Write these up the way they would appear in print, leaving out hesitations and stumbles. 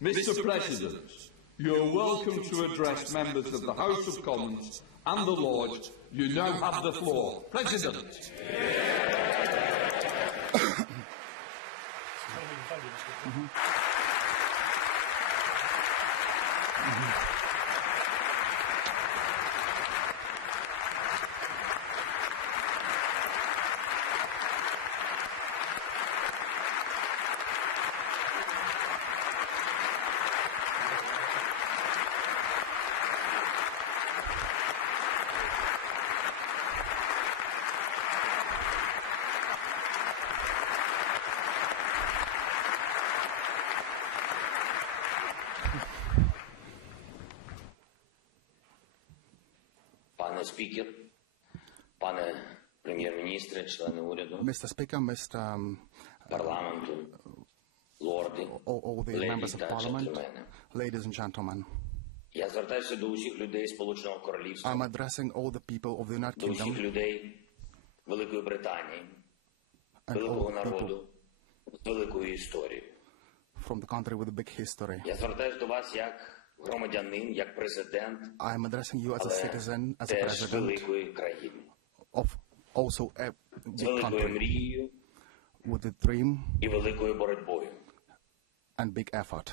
Mr. President, you are welcome to address members of the House of Commons and the Lords. You now have the floor. President. Пане спікер, пане прем'єр-міністре, члени уряду, Mr. Speaker, Mr. парламенту, лорди, all the леді members of та Parliament, джентльмени. ladies and gentlemen, Я звертаюся до усіх людей Сполученого Королівства, I'm addressing all the people of the United до усіх Kingdom людей Великої Британії, and великого all people народу з великою історією. from the country with a big history. Я звертаюся до вас як громадянин, як президент, I'm addressing you as a але citizen, as a теж president великої країни, of also a з big великою country мрією with a dream і великою боротьбою. and big effort.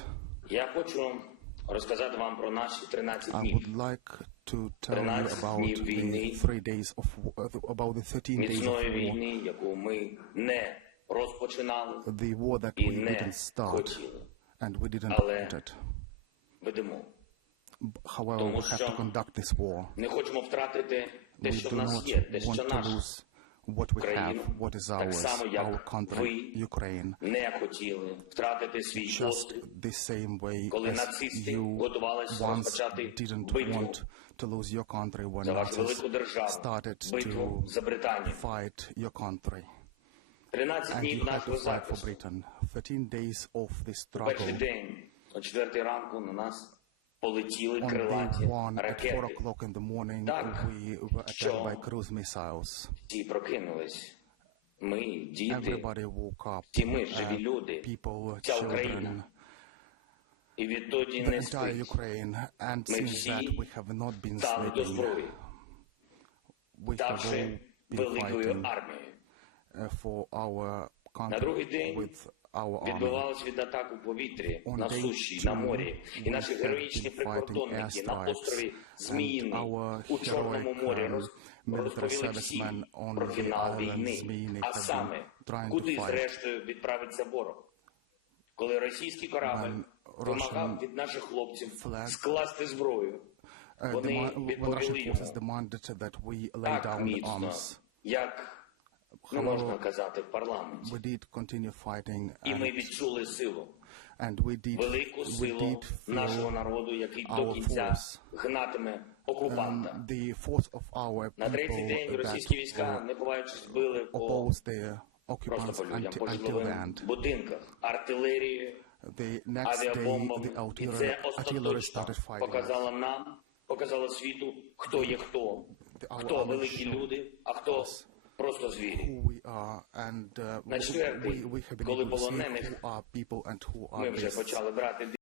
Я хочу розказати вам про наші 13 I днів. would like to tell you 13 about днів the війни, 3 days of about the 13 days міцної of war, війни, яку ми не розпочинали the war that і we не didn't start хотіли. and we didn't Але want it. ведемо. However, Тому we have що to conduct this war. Не хочемо втратити те, We що в do нас not є, те, що want to наше. lose what we have, Україну, what is так ours, само, our як country, ви Ukraine. не хотіли втратити свій Just острів, the same way коли as нацисти you готувалися once розпочати didn't битву want to lose your country when за вашу Nazis велику державу, started битву to за Британію. fight your country. 13 And днів you had to нашого fight for захисту. Britain. 13 days of this Перший struggle. день, о 4 ранку, на нас полетіли On крилаті day 1 at 4 ракети. o'clock in the morning, Так, we were attacked що by cruise missiles. Всі прокинулись. Ми, діти, Everybody woke up. всі ми, живі люди, People, вся children, Україна. І відтоді the не entire спить. Ukraine, and Ми since всі that we have not been стали до sleeping. зброї, We have all ставши been великою fighting армією. for our На другий country день with our army. відбивалась від атак у повітрі, On на day суші, 2, на морі. І we наші have героїчні been прикордонники fighting на airstrikes, острові and Зміїний our у Чорному морі heroic military розповіли всім servicemen on про the фінал island війни, Zmíny а have been саме, trying to куди fight. зрештою відправиться ворог. Коли російський корабль When вимагав Russian від наших хлопців flag- скласти зброю, вони when відповіли Russian forces йому demanded that we lay так down the міцно, arms. як не можна казати в парламенті. We did continue fighting, І ми and, відчули силу, we велику did силу нашого feel народу, який до our кінця force. гнатиме окупанта. The force of our На третій people день російські війська, that не ховаючись, били по oppose their просто occupants по людям, по until житловим land. будинках, артилерією, The next day, авіабомбами. the І це artillery остаточно started fighting. показало нам, показало світу, хто є хто. Хто army великі showed люди, а хто просто звірі. Who we are, and На четвертий, we have been коли able to see полонених who are people and who ми are вже beasts. почали брати